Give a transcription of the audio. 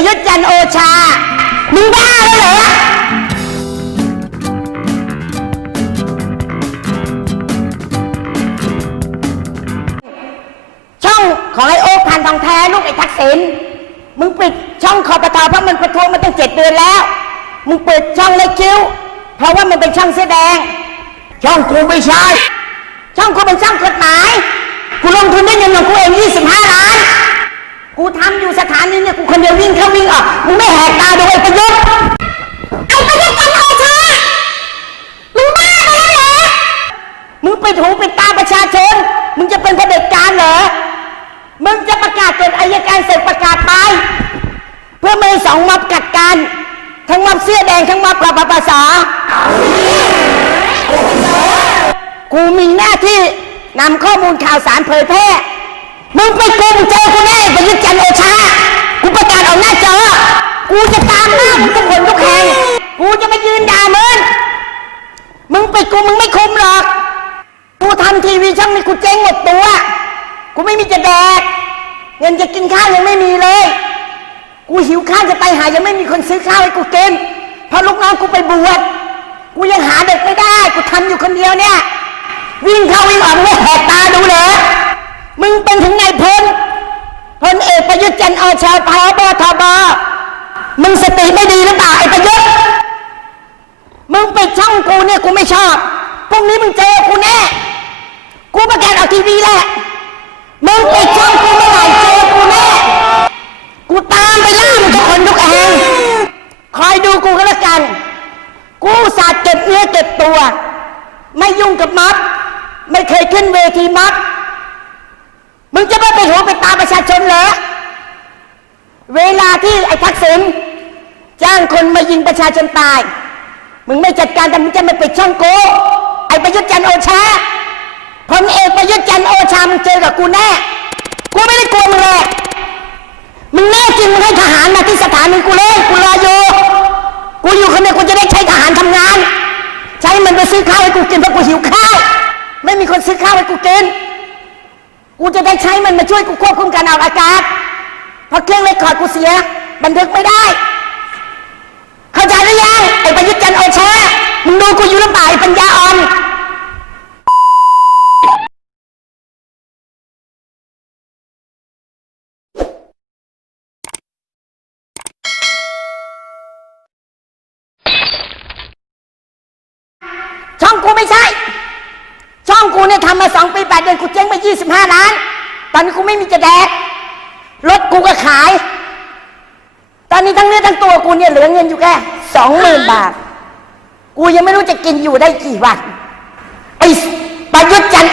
ประยุทธ์จันทร์โอชา มึงบ้าแล้วเหรอช่องของไอโอ๊คพันทองแท้ลูกไอ้ทักษิณมึงปิดช่องคอปทเพราะมันประท้วงมาตั้งเจ็ดเดือนแล้ว มึงเปิดช่องเล็กคิ้ว เพราะว่ามันเป็นช่องเสื้อแดง ช่องกูไม่ใช่ ช่องกูเป็นช่องกฎหมาย กูลงทุนด้วยเงินของกูเอง25ล้าน กูทำอยู่สถานีเนี่ยกูคนเดียววิ่งเข้าวิ่งออกมึงไม่แหกตาดูไอ้ประยุทธ์ไอ้ประยุทธ์จันทร์โอชามึงบ้าไปแล้วเหรอมึงปิดหูปิดตาประชาชน มึงจะเป็นเผด็จการเหรอมึงจะประกาศกฎอายการเสร็จประกาศไป เพื่อไม่ให้สองม็อบกัดกันทั้งม็อบเสื้อแดงทั้งม็อบปราบภาษากูมีหน้าที่นำข้อมูลข่าวสารเผยแพร่ มึงไปกูมึงเจอกูแน่ประยุทธ์จันทร์โอชา กูประกาศออกหน้าจอ กูจะตามล่ามึงทุกคนทุกแห่ง กูจะไม่ยืนด่ามึง มึงไปกูมึงไม่คุ้มหรอก กูทำทีวีช่องนี้กูเจ๊งหมดตัว กูไม่มีจะแดก เงินจะกินข้าวยังไม่มีเลย กูหิวข้าวจะไปหายังไม่มีคนซื้อข้าวให้กูกินเพราะลูกน้องกูไปบวช กูยังหาเด็กไม่ได้ กูทำอยู่คนเดียวเนี่ย วิ่งเข้าวิ่งออกไม่แหกตาดูเลย มึงเป็นถึงนายพลพลเอกประยุทธ์จันทร์โอชาพบทบมึงสติไม่ดีหรือเปล่าไอ้ประยุทธ์มึงปิดช่องกูเนี่ยกูไม่ชอบพรุ่งนี้มึงเจอกูแน่ กูประกาศออกทีวีแหละ มึงปิดช่องกูเมื่อไหร่เจอกูแน่ กูตามไปล่ามึงทุกคนทุกแห่งคอยดูกูก็แล้วกัน กูอุตสาห์เก็บเนื้อเก็บตัว ไม่ยุ่งกับมัดไม่เคยขึ้นเวทีมัด มึงจะไม่ไปหัวไปตาประชาชนเหรอเวลาที่ไอ้ทักษิณจ้างคนมายิงประชาชนตาย มึงไม่จัดการแต่มึงจะไม่ปิดช่องโกไอ้ประยุทธ์จันโอชาพลเอกประยุทธ์จันโอชามึงเจอกับกูแน่กูไม่ได้กลัวมึงเลยมึงแน่จริงมึงให้ทหารมาที่สถานีกูเลยกูรออยู่กูอยู่คนเดียวกูจะได้ใช้ทหารทำงาน ใช้มันไปซื้อข้าวให้กูกินเพราะกูหิวข้าวไม่มีคนซื้อข้าวให้กูกิน กูจะได้ใช้มันมาช่วยกูควบคุมการออกอากาศเพราะเครื่องเลคคอร์ดกูเสีย บันทึกไม่ได้ เข้าใจหรือยังไอ้ประยุทธ์จันโอชามึงดูกูอยู่หรือเปล่าไอ้ปัญญาอ่อน มาสองปีแปดเดือนกูเจ๊งไปยี่สิบห้าล้าน ตอนนี้กูไม่มีจะแดก รถกูก็ขาย ตอนนี้ทั้งเนื้อทั้งตัวกูเนี่ยเหลือเงินอยู่แค่สองหมื่นบาท กูยังไม่รู้จะกินอยู่ได้กี่วัน ไอ้ประยุทธ์จัน